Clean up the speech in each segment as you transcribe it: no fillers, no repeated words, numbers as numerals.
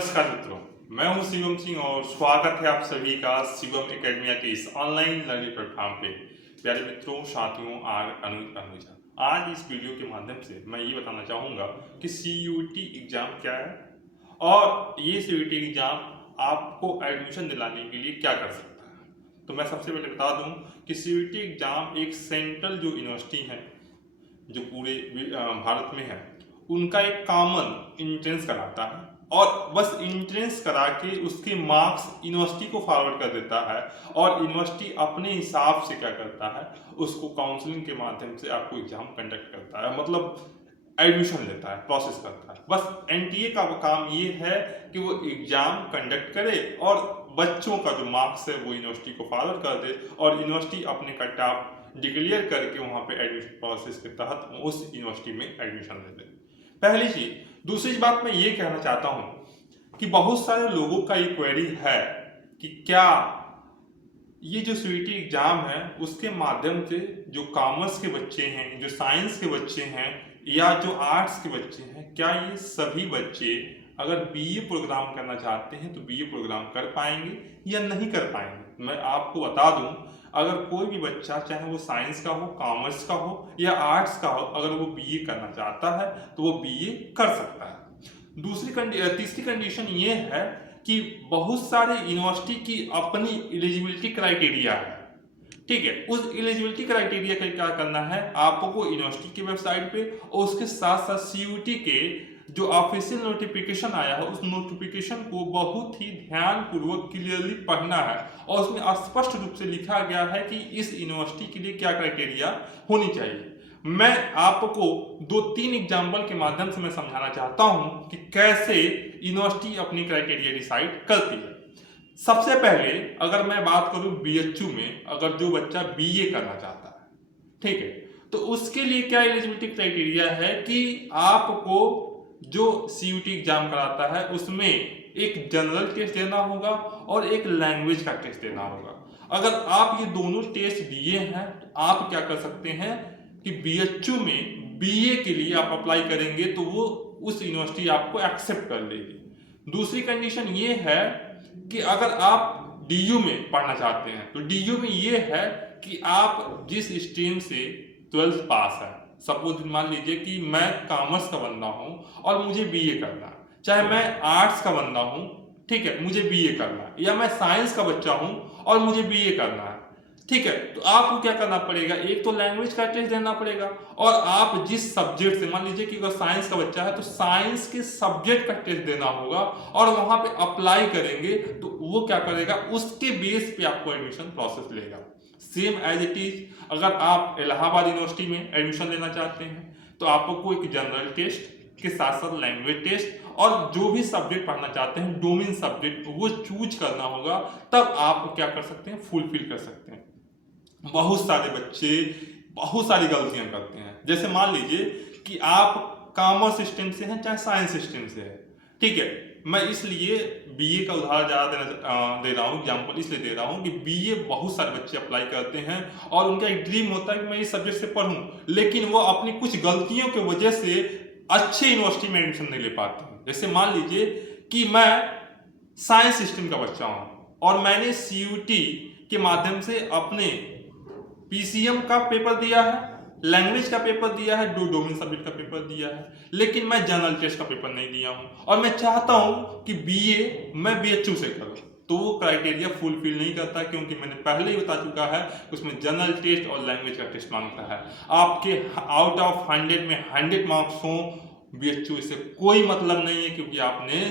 नमस्कार मित्रों, मैं हूं शिवम सिंह और स्वागत है आप सभी का शिवम एकेडमिया के इस ऑनलाइन लर्निंग प्लेटफॉर्म पे। प्यारे मित्रों, साथियों और अनुजा, आज इस वीडियो के माध्यम से मैं ये बताना चाहूँगा कि सीयूईटी एग्जाम क्या है और ये सीयूईटी एग्जाम आपको एडमिशन दिलाने के लिए क्या कर सकता है। तो मैं सबसे पहले बता दूं कि सीयूईटी एग्जाम एक सेंट्रल जो यूनिवर्सिटी है जो पूरे भारत में है, उनका एक कॉमन इंट्रेंस कराता है और बस इंट्रेंस करा के उसके मार्क्स यूनिवर्सिटी को फॉरवर्ड कर देता है और यूनिवर्सिटी अपने हिसाब से क्या करता है, उसको काउंसलिंग के माध्यम से आपको एग्जाम कंडक्ट करता है, मतलब एडमिशन लेता है, प्रोसेस करता है। बस एनटीए का काम ये है कि वो एग्जाम कंडक्ट करे और बच्चों का जो मार्क्स है वो यूनिवर्सिटी को फॉरवर्ड कर दे और यूनिवर्सिटी अपने कट ऑफ डिक्लेयर करके वहाँ पे एडमिशन प्रोसेस के तहत उस यूनिवर्सिटी में एडमिशन ले ले। पहली चीज। दूसरी बात मैं ये कहना चाहता हूँ कि बहुत सारे लोगों का ये क्वेरी है कि क्या ये जो सीयूईटी एग्जाम है उसके माध्यम से जो कॉमर्स के बच्चे हैं, जो साइंस के बच्चे हैं या जो आर्ट्स के बच्चे हैं, क्या ये सभी बच्चे अगर बीए प्रोग्राम करना चाहते हैं तो बीए प्रोग्राम कर पाएंगे या नहीं कर पाएंगे। मैं आपको बता दूं, अगर कोई भी बच्चा चाहे वो साइंस का हो, कॉमर्स का हो या आर्ट्स का हो, अगर वो बीए करना चाहता है तो वो बीए कर सकता है। तीसरी कंडीशन ये है कि बहुत सारे यूनिवर्सिटी की अपनी एलिजिबिलिटी क्राइटेरिया है। ठीक है, उस एलिजिबिलिटी क्राइटेरिया का क्या करना है, आपको यूनिवर्सिटी की वेबसाइट पे और उसके साथ साथ सीयूईटी के जो ऑफिशियल नोटिफिकेशन आया है उस नोटिफिकेशन को बहुत ही ध्यानपूर्वक क्लियरली पढ़ना है और उसमें स्पष्ट रूप से लिखा गया है कि इस यूनिवर्सिटी के लिए क्या क्राइटेरिया होनी चाहिए। मैं आपको 2-3 एग्जाम्पल के माध्यम से मैं समझाना चाहता हूं कि कैसे यूनिवर्सिटी अपनी क्राइटेरिया डिसाइड करती है। सबसे पहले अगर मैं बात करूं बीएचयू में, अगर जो बच्चा बीए करना चाहता है, ठीक है, तो उसके लिए क्या एलिजिबिलिटी क्राइटेरिया है कि आपको जो सीयूईटी एग्जाम कराता है उसमें एक जनरल टेस्ट देना होगा और एक लैंग्वेज का टेस्ट देना होगा। अगर आप ये दोनों टेस्ट दिए हैं तो आप क्या कर सकते हैं कि बीएचयू में बीए के लिए आप अप्लाई करेंगे तो वो उस यूनिवर्सिटी आपको एक्सेप्ट कर लेगी। दूसरी कंडीशन ये है कि अगर आप डीयू में पढ़ना चाहते हैं तो डीयू में ये है कि आप जिस स्ट्रीम से 12th पास है, सपोज मान लीजिए कि मैं कॉमर्स का बंदा हूं और मुझे बीए करना है, चाहे मैं आर्ट्स का बंदा हूं, ठीक है, मुझे बीए करना है, या मैं साइंस का बच्चा हूं और मुझे बीए करना है, ठीक है, तो आपको क्या करना पड़ेगा, एक तो लैंग्वेज का टेस्ट देना पड़ेगा और आप जिस सब्जेक्ट से, मान लीजिए कि अगर साइंस का बच्चा है तो साइंस के सब्जेक्ट का टेस्ट देना होगा और वहां पे अप्लाई करेंगे तो वो क्या करेगा, उसके बेस पे आपको एडमिशन प्रोसेस लेगा। सेम एज इट इज अगर आप इलाहाबाद यूनिवर्सिटी में एडमिशन लेना चाहते हैं तो आपको एक जनरल टेस्ट के साथ साथ लैंग्वेज टेस्ट और जो भी सब्जेक्ट पढ़ना चाहते हैं डोमेन सब्जेक्ट वो चूज करना होगा, तब आप क्या कर सकते हैं, फुलफिल कर सकते हैं। बहुत सारे बच्चे बहुत सारी गलतियां करते हैं, जैसे मान लीजिए कि आप कॉमर्स स्ट्रीम से हैं चाहे साइंस स्ट्रीम से है, ठीक है, मैं इसलिए बीए का उदाहरण ज़्यादा दे रहा हूँ, एग्जाम्पल इसलिए दे रहा हूँ कि बीए बहुत सारे बच्चे अप्लाई करते हैं और उनका एक ड्रीम होता है कि मैं इस सब्जेक्ट से पढ़ूं, लेकिन वो अपनी कुछ गलतियों की वजह से अच्छे यूनिवर्सिटी में एडमिशन नहीं ले पाते हैं। जैसे मान लीजिए कि मैं साइंस स्ट्रीम का बच्चा हूँ और मैंने सीयूईटी के माध्यम से अपने पीसीएम का पेपर दिया है, लैंग्वेज का पेपर दिया है, दो डोमेन सब्जेक्ट का पेपर दिया है, लेकिन मैं जनरल टेस्ट का पेपर नहीं दिया हूं और मैं चाहता हूं कि बीए मैं बीएचयू से करूं, तो वो क्राइटेरिया फुलफिल नहीं करता क्योंकि मैंने पहले ही बता चुका है उसमें जनरल टेस्ट और लैंग्वेज का टेस्ट मांगता है। आपके आउट ऑफ 100 में 100 मार्क्स हो बीएचयू, इससे कोई मतलब नहीं है क्योंकि आपने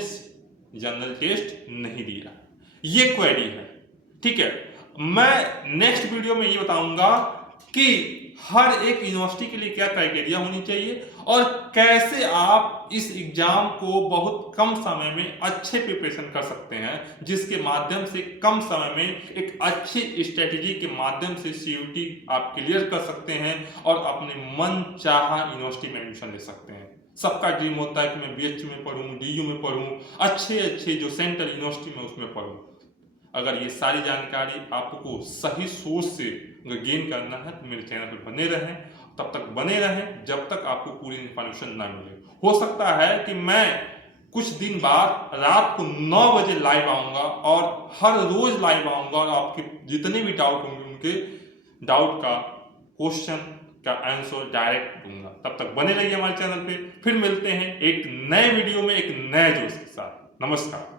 जनरल टेस्ट नहीं दिया। ये क्वेरी है, ठीक है। मैं नेक्स्ट वीडियो में ये बताऊंगा कि हर एक यूनिवर्सिटी के लिए क्या क्राइटेरिया होनी चाहिए और कैसे आप इस एग्जाम को बहुत कम समय में अच्छे प्रिपरेशन कर सकते हैं, जिसके माध्यम से कम समय में एक अच्छी स्ट्रेटेजी के माध्यम से सीयूईटी आप क्लियर कर सकते हैं और अपने मन चाहा यूनिवर्सिटी में एडमिशन ले सकते हैं। सबका ड्रीम होता है कि मैं बीएचयू में पढ़ूं, डीयू में पढ़ूं, अच्छे अच्छे जो सेंट्रल यूनिवर्सिटी में उसमें पढ़ूं। अगर ये सारी जानकारी आपको सही सोच से गेन करना है तो मेरे चैनल पर बने रहें, तब तक बने रहें जब तक आपको पूरी इन्फॉर्मेशन ना मिले। हो सकता है कि मैं कुछ दिन बाद रात को 9 बजे लाइव आऊंगा और हर रोज लाइव आऊंगा और आपके जितने भी डाउट होंगे उनके डाउट का क्वेश्चन का आंसर डायरेक्ट दूंगा। तब तक बने रहिए हमारे चैनल पे। फिर मिलते हैं एक नए वीडियो में एक नए जोश के साथ। नमस्कार।